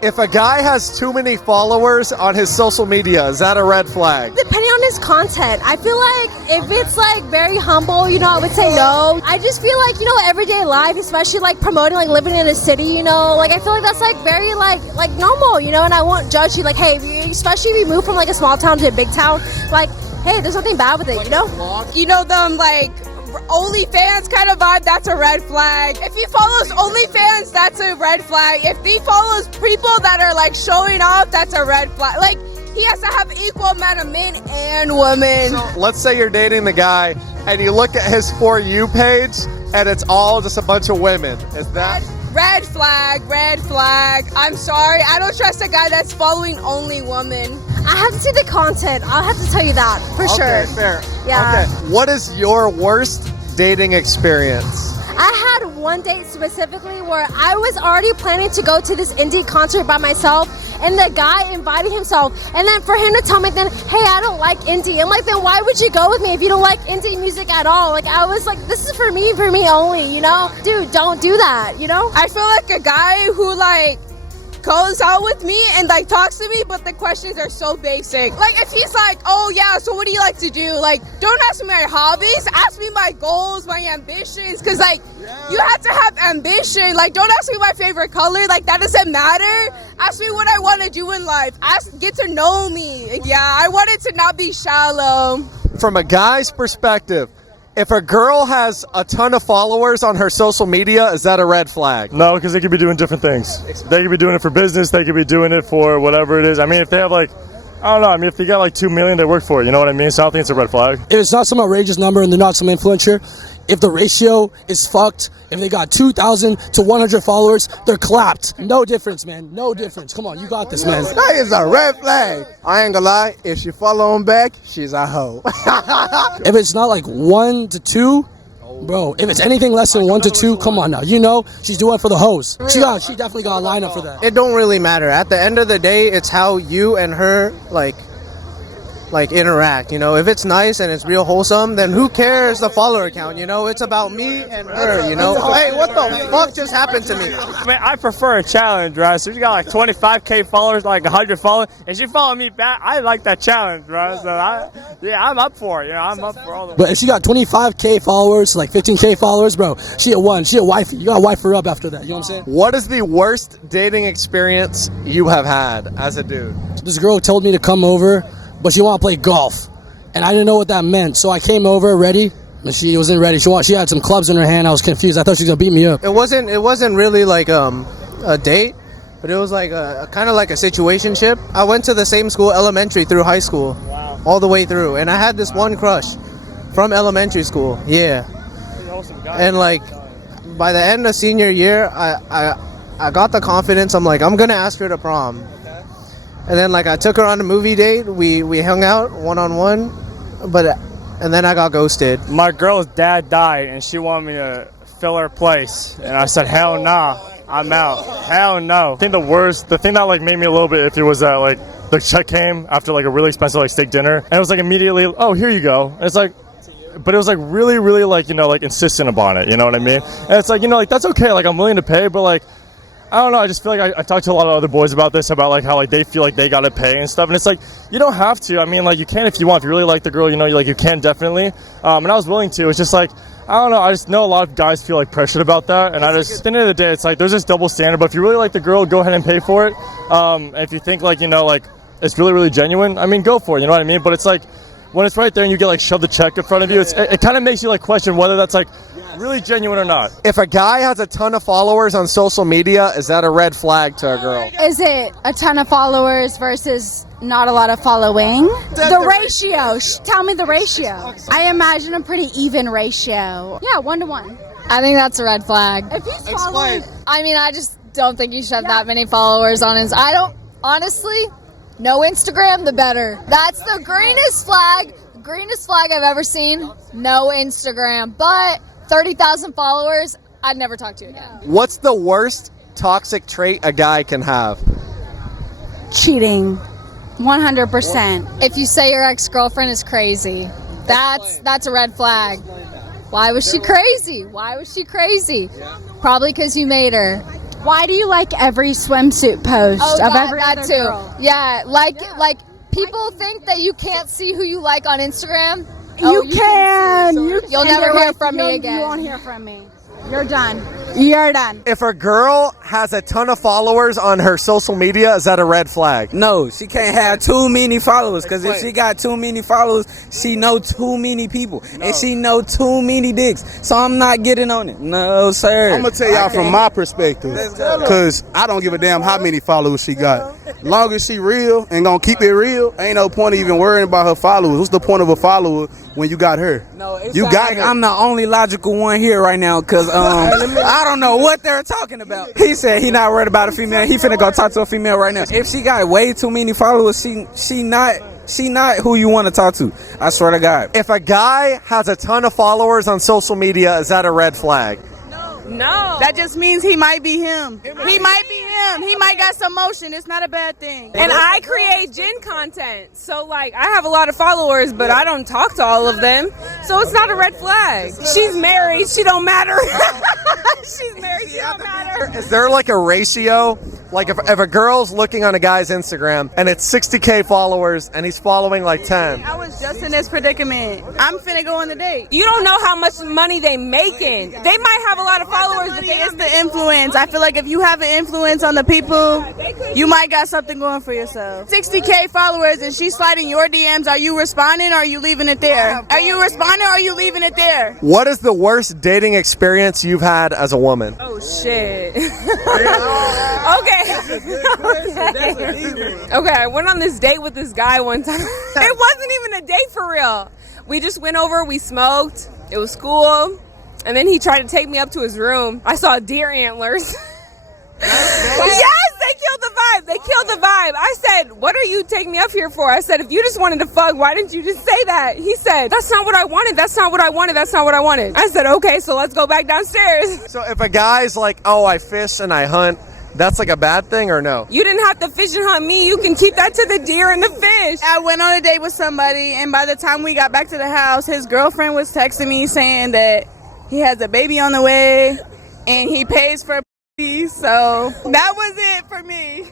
If a guy has too many followers on his social media, is that a red flag? Depending on his content, I feel like if it's like very humble, you know, I would say no. I just feel like, you know, everyday life, especially like promoting like living in a city, you know, like I feel like that's like very like normal, you know, and I won't judge you. Like, hey, especially if you move from like a small town to a big town, like, hey, there's nothing bad with it, you know? You know, them like OnlyFans kind of vibe, that's a red flag. If he follows OnlyFans, that's a red flag. If he follows people that are like showing off, that's a red flag. Like, he has to have equal amount of men and women. So let's say you're dating the guy and you look at his For You page and it's all just a bunch of women. Is that? Red flag, red flag. I'm sorry, I don't trust a guy that's following only women. I have to see the content. I'll have to tell you that for sure. Okay, fair. Yeah. Okay. What is your worst dating experience? I had one date specifically where I was already planning to go to this indie concert by myself, and the guy invited himself, and then for him to tell me then, hey, I don't like indie. I'm like, then why would you go with me if you don't like indie music at all? Like, I was like, this is for me only, you know? Dude, don't do that, you know? I feel like a guy who like goes out with me and like talks to me, but the questions are so basic. Like, if he's like, oh yeah, so what do you like to do? Like, don't ask me my hobbies, ask me my goals, my ambitions, because like, you have to have ambition. Like, don't ask me my favorite color, like that doesn't matter. Ask me what I want to do in life. Get to know me. Yeah, I want it to not be shallow. From a guy's perspective, if a girl has a ton of followers on her social media, is that a red flag? No, because they could be doing different things. They could be doing it for business. They could be doing it for whatever it is. I mean, if they have like, I don't know. I mean, if they got like 2 million, they work for it. You know what I mean? So I don't think it's a red flag. If it's not some outrageous number and they're not some influencer, if the ratio is fucked, if they got 2,000 to 100 followers, they're clapped. No difference, man. No difference. Come on, you got this, man. That is a red flag. I ain't gonna lie. If she follow him back, she's a hoe. If it's not like 1 to 2, bro, if it's anything less than 1 to 2, come on now. You know, she's doing it for the hoes. She definitely got a lineup for that. It don't really matter. At the end of the day, it's how you and her like interact, you know. If it's nice and it's real wholesome, then who cares the follower count, you know? It's about me and her, you know. Hey, what the fuck just happened to me? I mean, I prefer a challenge, right? So you got like 25K followers, like 100 followers, and she follow me back. I like that challenge, right? So I'm up for it. You know, I'm up for all the. But if she got 25K followers, like 15K followers, bro, she a one. She a wifey. You gotta wife her up after that. You know what I'm saying? What is the worst dating experience you have had as a dude? This girl told me to come over, but she wanted to play golf, and I didn't know what that meant. So I came over ready, and she wasn't ready. She had some clubs in her hand. I was confused. I thought she was gonna beat me up. It wasn't really like a date, but it was like a kind of like a situationship. I went to the same school, elementary through high school, all the way through, and I had this one crush from elementary school. Yeah, and like by the end of senior year, I got the confidence. I'm like, I'm gonna ask her to prom. And then, like, I took her on a movie date. We hung out one-on-one, and then I got ghosted. My girl's dad died, and she wanted me to fill her place. And I said, hell nah, I'm out. Hell no. I think the thing that like made me a little bit iffy was that like the check came after like a really expensive like steak dinner, and it was like immediately, oh, here you go. And it's like, but it was like really, really like, you know, like insistent upon it. You know what I mean? And it's like, you know, like that's okay. Like I'm willing to pay, but like, I don't know, I just feel like I talked to a lot of other boys about this, about like how like they feel like they gotta pay and stuff, and it's like, you don't have to. I mean, like you can if you want. If you really like the girl, you know, you can definitely. And I was willing to. It's just like, I don't know, I just know a lot of guys feel like pressured about that, and I just, at the end of the day, it's like there's this double standard. But if you really like the girl, go ahead and pay for it. If you think like, you know, like it's really, really genuine, I mean, go for it, you know what I mean? But it's like, when it's right there and you get like shoved the check in front of you, it kind of makes you like question whether that's like really genuine or not. If a guy has a ton of followers on social media, is that a red flag to a girl? Is it a ton of followers versus not a lot of following? The ratio. Tell me the ratio. I imagine a pretty even ratio. Yeah, 1 to 1. I think that's a red flag. If he's following, I mean, I just don't think you should have that many followers on his. I don't, honestly, no Instagram, the better. That's the greenest flag I've ever seen. No Instagram, but 30,000 followers, I'd never talk to you again. What's the worst toxic trait a guy can have? cheating. 100%. If you say your ex-girlfriend is crazy, that's a red flag. Why was she crazy? Probably because you made her. Why do you like every swimsuit post Oh, of that, every that other too. girl? Yeah, like people think that you can't see who you like on Instagram. You Oh, can. You'll and never you're hear like, from me you again. won't hear from me. You're done. You're done. If a girl has a ton of followers on her social media, is that a red flag? No, she can't have too many followers, because if she got too many followers, she know too many people, and she know too many dicks. So I'm not getting on it. No, sir. I'm gonna tell y'all from my perspective, because I don't give a damn how many followers she got. Long as she real and gonna keep it real, ain't no point of even worrying about her followers. What's the point of a follower when you got her? No, it You sound got like her. I'm the only logical one here right now, because I don't know what they're talking about. He said he not worried about a female. He finna go talk to a female right now. If she got way too many followers, she not who you want to talk to. I swear to God. If a guy has a ton of followers on social media, is that a red flag? No. That just means he might be him. He might be him. He might got some motion. It's not a bad thing. And I create gin content. So, like, I have a lot of followers, but I don't talk to all of them. So it's not a red flag. She's married. She don't matter. She's married. She don't matter. Is there like a ratio? Like if a girl's looking on a guy's Instagram and it's 60K followers and he's following like 10. I was just in this predicament. I'm finna go on the date. You don't know how much money they making. They might have a lot of followers, but It's the influence. I feel like if you have an influence on the people, you might got something going for yourself. 60K followers and she's sliding your DMs. Are you responding or are you leaving it there? Are you responding or are you leaving it there? What is the worst dating experience you've had as a woman? oh shit. Okay. Okay, I went on this date with this guy one time. It wasn't even a date for real. We just went over, we smoked. It was cool. And then he tried to take me up to his room. I saw deer antlers. Yes, they killed the vibe. They killed the vibe. I said, what are you taking me up here for? I said, if you just wanted to fuck, why didn't you just say that? He said, that's not what I wanted. That's not what I wanted. That's not what I wanted. I said, okay, so let's go back downstairs. So if a guy's like, oh, I fish and I hunt, that's like a bad thing or no? You didn't have to fish and hunt me. You can keep that to the deer and the fish. I went on a date with somebody and by the time we got back to the house, his girlfriend was texting me saying that he has a baby on the way and he pays for so that was it for me.